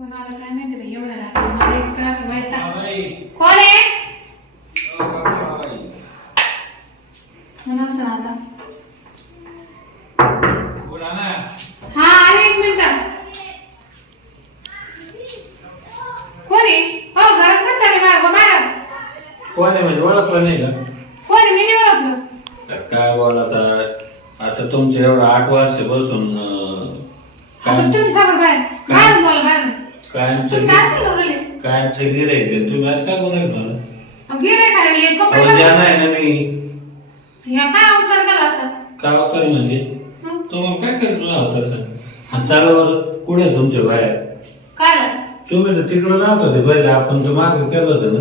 काय माहिती बाई एवढं रात्री मला एक असं वैताग. कोण आहे असं आता हा आले एक मिनिट कोण आहे हो घरात पण चालेल बाळा बाळा कोण आहे म्हणजे ओळखलं नाही का कोण आहे मी नाही ओळखलं तर काय बोला आता आता तुमच्या एवढं आठ वर्ष बसून अं, आपण काय तुम्ही सांगा बाहेर बाहेर बोला बाहेर कायमचं कायमचं आहे. तुम्ही असं काय बोलाय मला मग गिरे काय हे कपडे अहो, घालून- नाही ना मी. काय अवतार म्हणजे? हं? तुम्हाला काय करायचं मला अवतार सांग. चालू बरं. कुठे आहे तुमच्या बाहेर? तुम्ही तर तिकडं राहत होते पहिले. आपण तर मागे केलं होतं ना.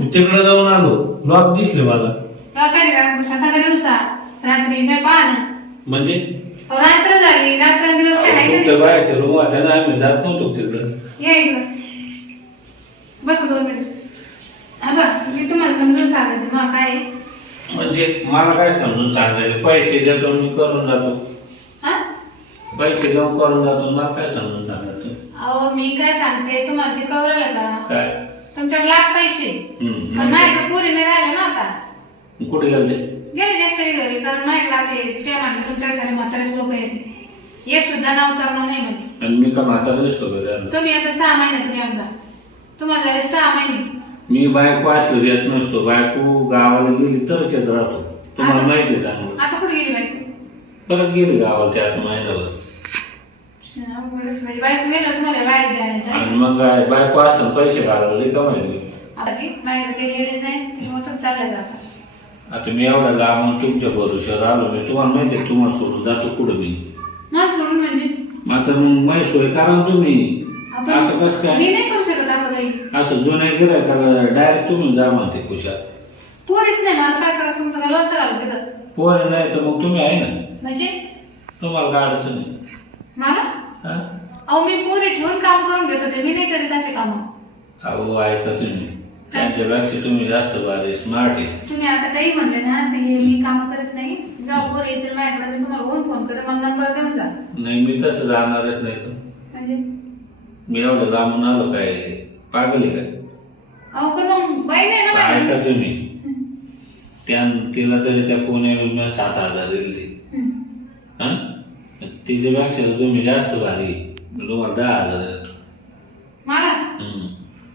मी तिकडं जाऊन आलो. लॉक दिसले मला. रात्री नाही पहा ना म्हणजे? रात्र झाली रात्र दिवस काय आहे का तुमच्या बाहेरच्या रूम होत्या ना आम्ही जात नव्हतो तिकडं. नाही? या इकडं. बस दोन मिनिट. हा बा मी तुम्हाला समजून सांगते मग काय आहे? म्हणजे मला काय समजून सांगायचं? पैसे देतो मी करून जातो. हा? पैसे देऊन करून जातो मला काय समजून सांगायचं? अहो मी काय सांगते तुम्हाला ते कळवलं का? काय? तुमच्याकडे लाख पैसे. हम्म. पण माझ्याकडे पुरी नाही राहिले ना आता कुठे गेले गेले जास्त घरी कारण माझ्याकडे आता हे ते म्हणले तुमच्याकडे सारे म्हातारेच लोक येते एक सुद्धा नाव करणं नाही म्हणे आणि मी का म्हातारा दिसतो का त्याला तुम्ही आता सहा महिने तुम्ही आता तुम्हाला झाले सहा महिने. मी बायको असलो येत नसतो. बायको गावाला गेली तरच येत राहतो. तुम्हाला आता- माहिती आहे चांगलं. आता कुठे गेली बायको? परत गेली गावाला त्या आता म्हणजे बायको गेलं तुम्हाला बाहेर द्यायला आणि मग काय बायको असताना पैसे घालायला आहे. आता ती बाहेर काही लेडीज नाही त्याच्यामुळे तुम्ही चालले जाता. आता मी एवढा लांबून तुमच्या भरोश्यावर आलो मी तुम्हाला माहिती आहे तुम्हाला सोडून जातो कुठं मी? सोडून म्हणजे? आता मग माझी सोय करा ना तुम्ही. आपण- असं कसं काय? मी नाही करू शकत असं काही. असं जुन्या गिरायकाला डायरेक्ट तुम्ही जा म्हणते कुशा पोरीच नाही मला काय करायचं तुमचं काय लोणचं घालू तिथं पोर नाही तर मग तुम्ही आहे ना? म्हणजे? तुम्हाला काय अडचण आहे? मला? हा? अहो मी पोरी ठेवून काम करून घेत होते मी नाही करीत असे काम. अहो ऐका तुम्ही. त्यांच्यापेक्षा तुम्ही जास्त भारी स्मार्ट आहे. तुम्ही आता काही म्हणले ना ते मी काम करत नाही. जेव्हा पोर येतील माझ्याकडे मी तुम्हाला फोन फोन करेन मला नंबर देऊन जा. नाही मी तसं जाणारच नाही तर. म्हणजे? मी एवढं लांबून आलो काय? पागल आहे काय? अहो पण मग बाई नाही ना माझ्याकडे. तुम्ही? त्या तिला तरी त्या पुण्याला सात हजार दिले हं. तिच्यापेक्षा तर तुम्ही जास्त भारी आहे. मी तुम्हाला दहा हजार.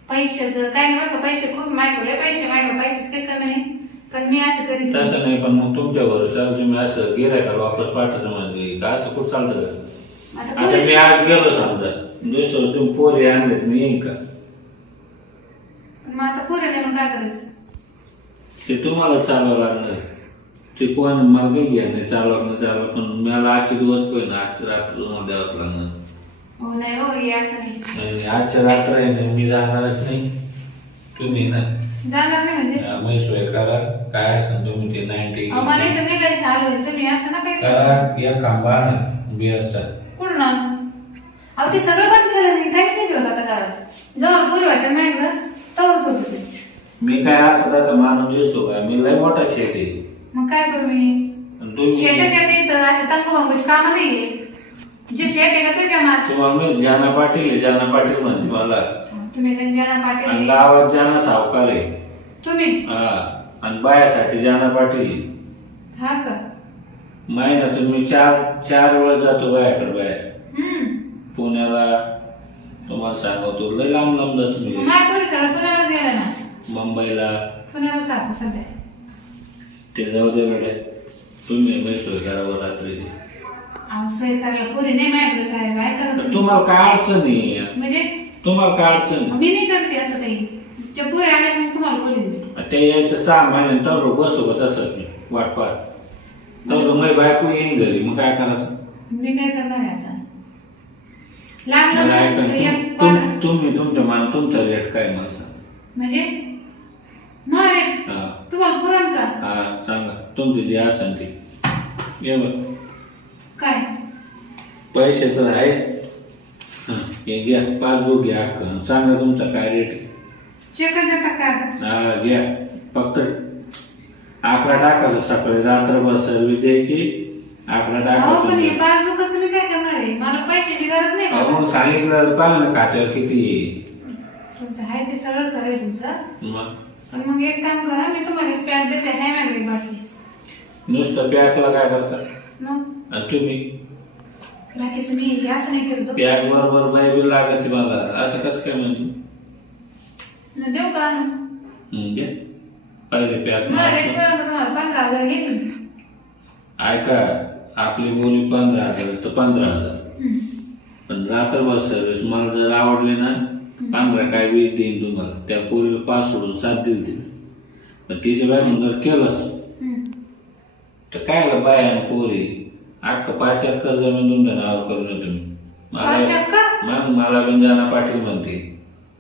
पैशाचं काय नाही बरं का पैसे खूप मागवले पैसे मागवले पैसेच काही कमी नाही. पण मी असं करीत नाही. तसं नाही पण मग तुमच्या भरोशावर तुम्ही असं गिरायकाला वापस पाठवायचं म्हणजे? का असं खूप चालतं का? आता आता मी आज गेलो समजा. दुसरं तुम्ही पोरी आणलेत मी येईन का? पण मग आता मग काय करायचं? ते तुम्हाला चालवावं लागणार. ते कोण मला काही घ्या नाही चालवा नाही चालवा पण मला आजचे दिवस ना आजची रात्र तुम्हाला द्यावंच लागणार. हो नाही हो हे असं नाही. आजच्या रात्र आहे ना मी जाणारच नाही. तुम्ही ना? जाणार नाही म्हणजे? सोय करा. काय असेल तुम्ही ते नाईन्टी अहो, मला इथं निघायचं आलो तुम्ही असं ना काही करा. या खांबा ना बिअरचा. कुठून आणू? अहो ते सगळं बंद नाही. काहीच नाही ठेवत आता घरात. जवळ पुरी वाटत माझ्याकडं तवरच होत ते. मी काय असं तसं माणूस दिसतो का? मी लय मोठा शेट आहे. मग काय करू मी? आणि तुम्ही शेतच येते इथं. असे तंगू बंगूची कामं नाहीये. जे शेत आहे का तुझ्या मात तुम्हाला मी जाना पाटील आहे, जाना पाटील म्हणते मला. तुम्ही गंजाना आणि पाटील गावात जाना सावकार आहे. तुम्ही? हा आणि बायासाठी जाना पाटील आहे. हा का? महिन्यातून मी चार चार वेळा जातो बायाकडे बाहेर. हम्म. पुण्याला तुम्हाला सांगतो लय लांब लांब जातो मग मी माझ्या पोरी सगळं पुण्यालाच गेलं ना मुंबईला. पुण्यालाच राहतो सध्या ते जाऊ दे तुम्ही मैसूर घरावर रात्रीची करायला पुरी नाही माझ्याकडे साहेब ऐका ना तुम्ही. तुम्हाला काय अडचण नाही आहे? म्हणजे? तुम्हाला काय अडचण नाही? मी नाही करते असं काही. जे पुरे आले मग तुम्हाला बोलून ते यायचं सहा महिने तर बसू का तसंच मी वाट पाहत तर मग बायको येईन घरी मग काय करायचं? मी काय करणार आहे आता? मला ऐका लागलं तर तुम- एक तुम- क्वार्टर- तुम्ही तुमच्या मान तुमचा रेट काय मला सांग. म्हणजे? ना रे हा. तुम्हाला पुरण का? हा सांगा. तुमचे जे असेल ते. ये काय पैसे तर आहे. हा घ्या पासबुक घ्या अख्खं. सांगा तुमचा काय रेट. चेक देता हा घ्या. फक्त आकडा टाकायचा सकाळी. रात्रभर सर्व्हिस द्यायची. आकडा पण हे टाकायचा पासबुकच मी काय करणार आहे? मला मग सांगितलं पाहिलं ना काट्यावर किती आहे. तुमचं आहे ते सगळं खरं आहे तुमचं. मग? पण मग एक काम करा मी तुम्हाला पॅक देते. बाटली. नुसतं पॅकला काय करता? मग? आणि तुम्ही? बाकीचं मी हे असं नाही करतो पॅक बरोबर बायबल लागते मला. असं कसं काय म्हणजे मग देऊ का? घे. पहिले पॅक मग रेट करा तुम्हाला पंधरा हजार घेईन ऐका आपली बोली पंधरा हजार तर पंधरा हजार. पण रात्रभर सर्विस मला जर आवडली ना पंधरा काय वीस देईन तुम्हाला. त्या पोरीला पाच सोडून सात दिल तिने पण तिच्या बाय म्हणून केलंच तर काय ग बाय आणि पोरी? अख्खं पाच एकर जमीन तुमच्या नावावर करून तुम्ही पाच मला? मग मला पण जाना पाटील म्हणते.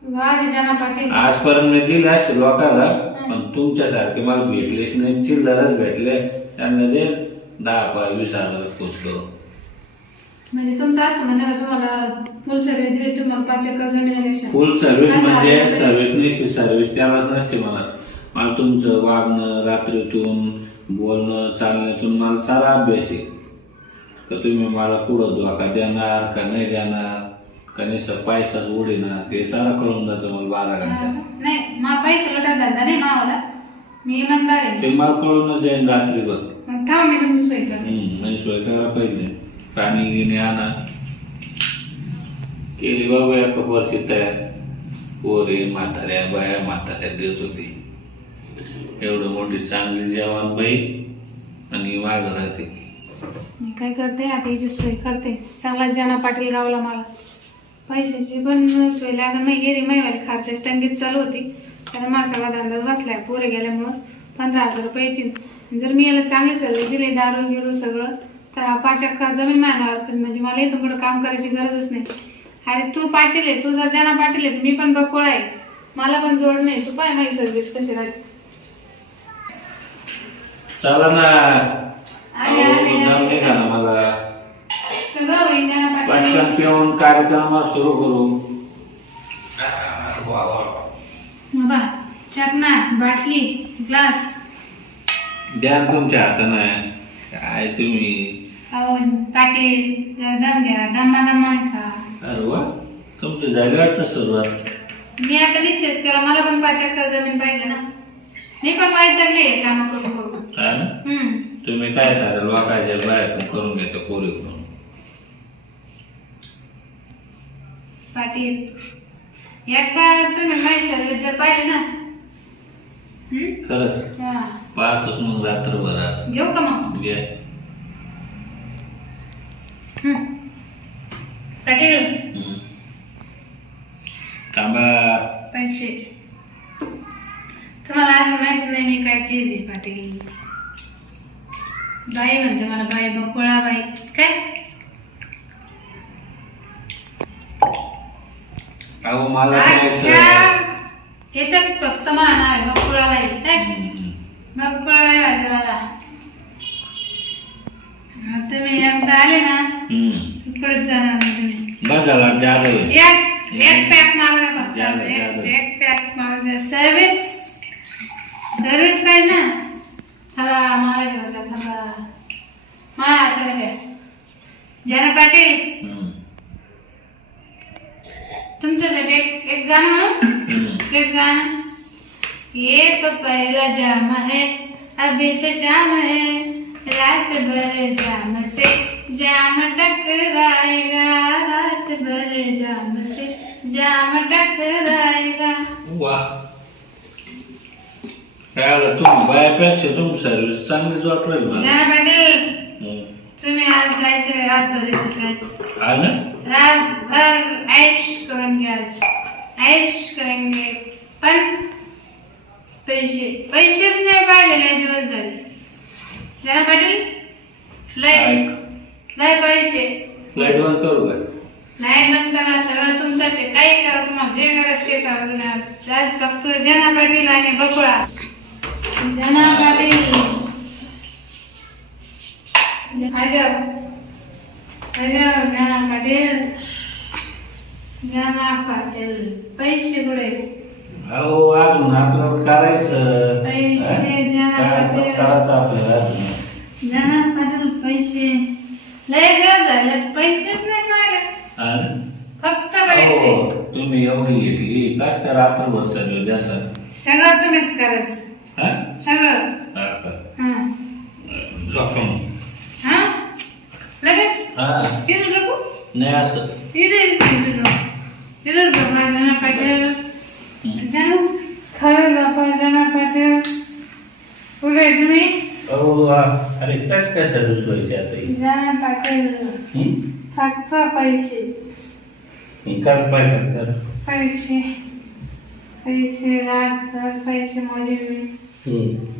वारे जाना पाटील? आजपर्यंत मी दिले लोकांना पण तुमच्यासारखे मला भेटलेच नाही चिल्लरच भेटले. त्यांना दे दहा पाच वीस हजार करू म्हणजे तुमचं असं म्हणणं आहे तुम्हाला फुल दिली तुम्हाला पाच एकर जमिनीपेक्षा फुल सर्व्हिस म्हणजे सर्व्हिस नसते सर्व्हिस त्यालाच नसते मला मला तुमचं वागणं रात्रीतून बोलणं चालण्यातून मला सारा अभ्यास आहे. तर तुम्ही मला पुढं धोका देणार का नाही देणार का नुसतं पैसाच उडीणार हे सारा कळून जातं मला बारा घंट्यात. नाही मा पैसे लोटा धंदा नाही मावाला. मी इमानदार आहे. ते मला कळूनच मग थांबा मी तुमची सोय करते हम्म, म्हणजे सोय करा पाहिजे. पाणी गिणी आणा. केली बाबा एका वर्षी तयार. पोरी म्हाताऱ्या बाया म्हाताऱ्या देत होती. एवढं मोठी चांगली जेवण बाई आणि माग राहते. मी काय करते आता हिची सोय करते. चांगला जाना पाटील गावला मला. पैशाची पण सोय लागेल मग गेली मैवाली खर्चाची तंगीत चालू होती. कारण माझा धंदाच बसलाय पोरे गेल्यामुळं. पंधरा हजार रुपये येतील. जर मी याला चांगली सल्ले दिले दारू गिरू सगळं तर हा पाच अख्खा जमीन मानावर करेन. म्हणजे मला इथून पुढे काम करायची गरजच नाही. अरे तू पाटील आहे तू जर जाना पाटील आहे मी पण बकोळा आहे. मला पण जोड नाही. तू पाय माझी सर्व्हिस कशी राहते चला ना आले, अहो, आले, दम आले. निघा ना मला पटकन पिऊन कार्यक्रम सुरू करू. बाबा चकना बाटली ग्लास. द्या ना तुमच्या हातानं. काय तुम्ही? अहो पाटील जरा दम घ्या दमा दमा खा. अरे वा तुमचं झालं वाटतं सुरुवात. मी आता निश्चयच केला मला पण पाच एकर जमीन पाहिजे ना. मी पण वाईट धरले काम हा ना? हम्म. तुम्ही काय सारे लोकांच्या बाहेर करून घेतो पोरी करून पाटील एकदा तुम्ही माझी सर्विस जर पाहिली ना? खरंच? हा. पाहतोच मग रात्रभर आज. घेऊ का मग. पाटील. हम्म. थांबा. पैसे. तुम्हाला अजून माहीत नाही मी काय चीज आहे पाटील. बाई म्हणते मला बाई बकुळा बाई. काय? अहो मला. याच्यात फक्त मान आहे बकुळा बाई काय. बकुळा बाई वाटते मला. तुम्ही एकदा आले ना हम्म. परत जाणार नाही तुम्ही. बघायला जादू आहे. एक एक पॅक मागला फक्त. झालं, एक झालं. एक पॅक मागला सर्विस सर्विस पाहिजे ना? थांबा मला घेऊन जा. पाटील हम्म. तुमच्यासाठी एक एक हम्म. एक ये तो पहला जाम है अभी तो शाम है। रात भर जाम से जाम टकराएगा रात भर जाम से जाम टकराएगा। वा काय आलं तुम्ही बायापेक्षा तुमची सर्व्हिस चांगलीच वाटलं मला जरा पाटील हम्म. तुम्ही आज जायचं रातभर इथंच राहायचं हा ना रातभर ऐश करेंगे आज ऐश करेंगे पण पैसे पैसेच नाही पाहिलेले दिवस झाले जरा पाटील ऐक लय पैसे लाइट बंद करू का लाइट बंद करा सगळं तुमचं आहे. काही करा तुम्हाला जे करायचं ते करा तुम्ही आज आज फक्त जना पाटील आणि बकुळा जना पाटील अजब अजब जना पाटील. पैसे कुठे? अहो अजून आपल्याला. करायचं पैसे जना पाटील पैसे. लय दिवस झाले पैसेच नाही ना? फक्त पैसे. तुम्ही एवढी घेतली. कस का रात्रभर सर्व द्या सर? सगळं तुम्हीच करायचं. हा सगळं हा का? हा झोपा मग. हा लगेच हा इथं झोपू नाही असं इथे इथे झोप इथं झोप माझ्या पाटील हम्म. जानू खरं झोपा जना पाटील पुढे तुम्ही अहो वा. अरे कस काय सर्विस व्हायची आता ही? जना पाटील हम्म? फक्त पैसे कर पाय कर कर पैसे पैसे राहतात पैसे मध्ये हम्म.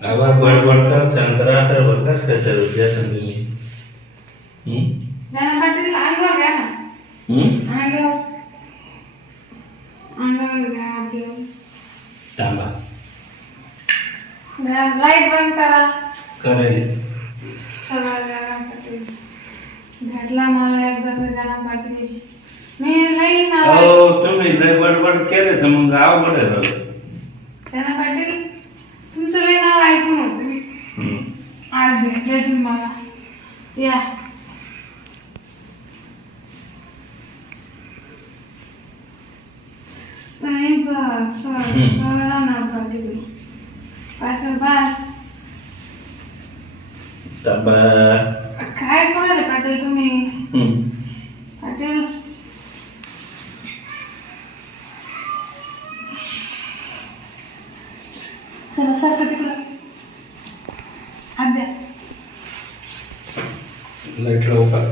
आबा बडबड कर चांगलं रात्रभर कस काय सर्विस द्या सांग तुम्ही. हम्म? जना पाटील अंगावर घ्या. ना? अंगावर अंगावर घ्या आपलं थांबा. लाइट बंद करा. करेल चला जना पाटील. भेटला मला एकदा पाटील. मी लई नाव अहो तुम्ही लय बडबड केले तर मग अवघड आहे राव. जना पाटील तुमचं लई नाव ऐकून होतं मी हम्म. आज भेटले तुम्ही मला या नाही बस कळला ना पाटील पाटील बस थांबा काय करायला पाटील तुम्ही हम्म. पाटील चला सारखं तिकडं हात द्या लाइट लावू का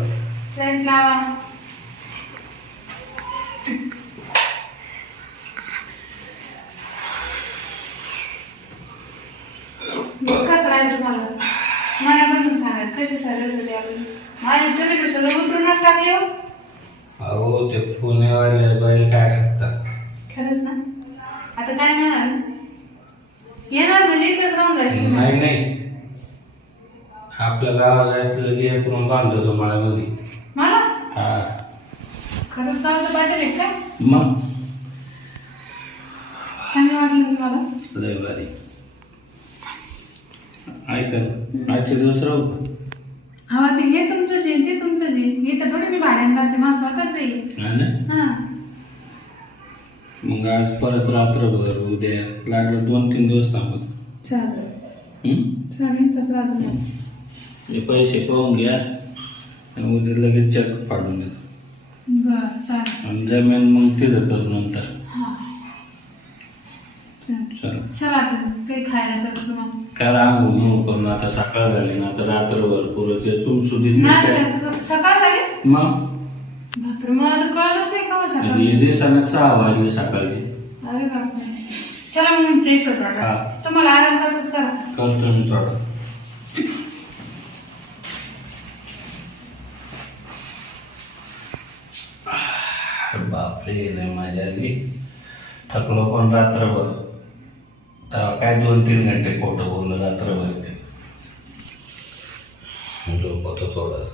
लाइट लावा कसं राहील तुम्हाला? मनापासून सांगायचं कशी सरळ होती आपली? माझी तुम्ही तर सगळं उतरूनच टाकले हो. अहो ते पुणेवाले बैल काय करतात खरंच ना? आता काय मिळणार येणार म्हणजे इथंच राहून जायचं ना. नाही नाही. आपल्या गावाला जायचं लगे करून बांधतो तो मळ्यामध्ये मला? हा. खरंच गावचं पाटील आहे काय मग? चांगलं वाटलं तुम्हाला लय भारी. ऐका आजचे दिवस राहू हा ते हे तुमचंच आहे ते तुमचंच आहे इथं थोडी मी भाड्याने राहते मला स्वतःच आहे. हा ना? हा. मग आज परत रात्रभर उद्या लागलं दोन तीन दिवस थांबत. चालेल? चालेल तसं राहतं मग. हे पैसे पाहून घ्या आणि उद्या लगेच चेक पाडून देतो. बरं चालेल. आणि जमीन मग तिथं करू नंतर. हा. चला. चला आता काही खायला करतो तुम्हाला. काय रांगू म्हणून करून आता सकाळ झाली ना आता रात्रभर पुरं ते तुम सुधीत नाश्ता तर सकाळ झाली? मग? बापरे मला तर कळलंच नाही का हो सकाळ दिवसानं सहा वाजले सकाळचे. अरे बापरे. चला मग फ्रेश होतो आता. हा. तुम्हाला आराम करायचं करा. करतो मी थोडं. बापरे लय आली. थकलो पण रात्रभर. तेव्हा काय दोन तीन घंटे खोटं बोललं रात्रभर. झोपतो थोडं.